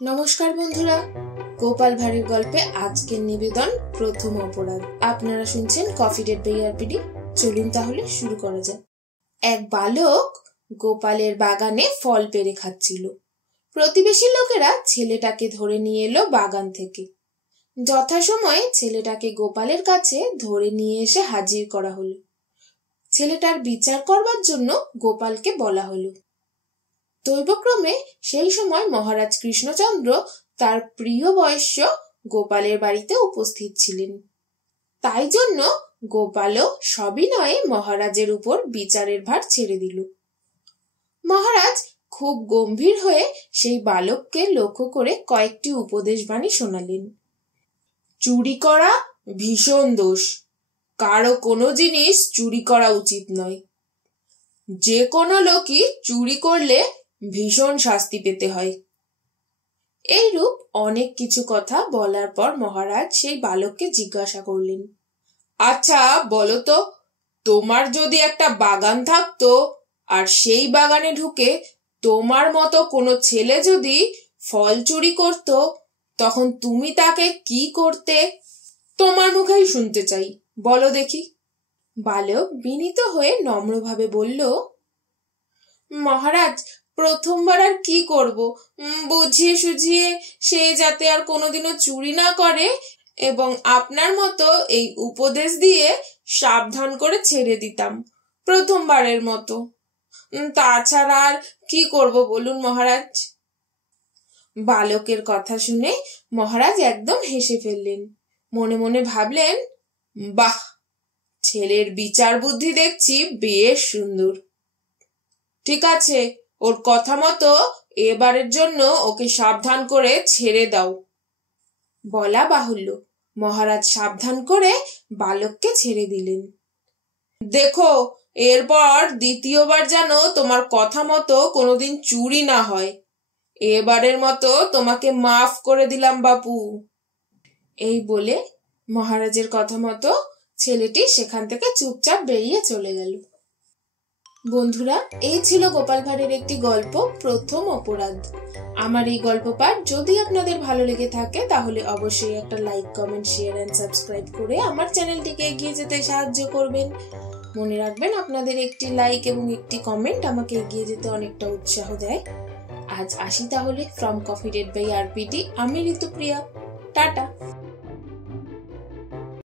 নমস্কার বন্ধুরা, গোপাল ভাঁড়ের গল্পে আজকের নিবেদন প্রথম অপরাধ। আপনারা শুনছেন কফি ডেট বাই আরপিডি। চলুন তাহলে শুরু করা যাক। এক বালক গোপালের বাগানে ফল পেড়ে খাচ্ছিল। প্রতিবেশী লোকেরা ছেলেটাকে ধরে নিয়ে এলো বাগান থেকে। যথাসময়ে ছেলেটাকে গোপালের কাছে ধরে নিয়ে এসে হাজির করা হলো। ছেলেটার বিচার করবার জন্য গোপালকে বলা হলো। দৈবক্রমে সেই সময় মহারাজ কৃষ্ণচন্দ্র তার প্রিয় বয়স্য গোপালের বাড়িতে উপস্থিত ছিলেন। তাই জন্য গোপালও সবিনয়ে মহারাজের উপর বিচারের ভার ছেড়ে দিল। মহারাজ খুব গম্ভীর হয়ে সেই বালককে লক্ষ্য করে কয়েকটি উপদেশ বাণী শোনালেন। চুরি করা ভীষণ দোষ, কারো কোনো জিনিস চুরি করা উচিত নয়। যে কোনো লোকই চুরি করলে ভীষণ শাস্তি পেতে হয়। এইরূপ অনেক কিছু কথা বলার পর মহারাজ সেই বালককে জিজ্ঞাসা করলেন, আচ্ছা বলো তো, তোমার যদি একটা বাগান থাকতো আর সেই বাগানে ঢুকে তোমার মতো কোনো ছেলে যদি ফল চুরি করত, তখন তুমি তাকে কি করতে? তোমার মুখেই শুনতে চাই, বলো দেখি। বালক বিনীত হয়ে নম্রভাবে বলল, মহারাজ, প্রথমবার আর কি করব, বুঝিয়ে সুঝিয়ে সে যাতে আর কোনোদিনও চুরি না করে এবং আপনার মতো এই উপদেশ দিয়ে সাবধান করে ছেড়ে দিতাম, প্রথমবারের মতো। তাছাড়া আর কি করব বলুন মহারাজ। বালকের কথা শুনে মহারাজ একদম হেসে ফেললেন। মনে মনে ভাবলেন, বাহ, ছেলের বিচার বুদ্ধি দেখছি বেশ সুন্দর। ঠিক আছে, ওর কথা মতো এবারের জন্য ওকে সাবধান করে ছেড়ে দাও। বলা বাহুল্য, মহারাজ সাবধান করে বালককে ছেড়ে দিলেন। দেখো, এরপর দ্বিতীয়বার যেন তোমার কথা মতো কোনোদিন চুরি না হয়। এবারের মতো তোমাকে মাফ করে দিলাম বাপু। এই বলে মহারাজের কথা মতো ছেলেটি সেখান থেকে চুপচাপ বেরিয়ে চলে গেল। বন্ধুরা, এই ছিল গোপাল ভাঁড়ের একটি গল্প, প্রথম অপরাধ। আমার এই গল্প পাঠ যদি আপনাদের ভালো লেগে থাকে তাহলে অবশ্যই একটা like, comment, share and subscribe করে আমার চ্যানেলটিকে এগিয়ে যেতে সাহায্য করবেন। মনে রাখবেন, আপনাদের একটি লাইক এবং একটি কমেন্ট আমাকে এগিয়ে যেতে অনেকটা উৎসাহ দেয়। আজ আসি তাহলে। From coffee date by RPD, আমি ঋতুপ্রিয়া। টাটা।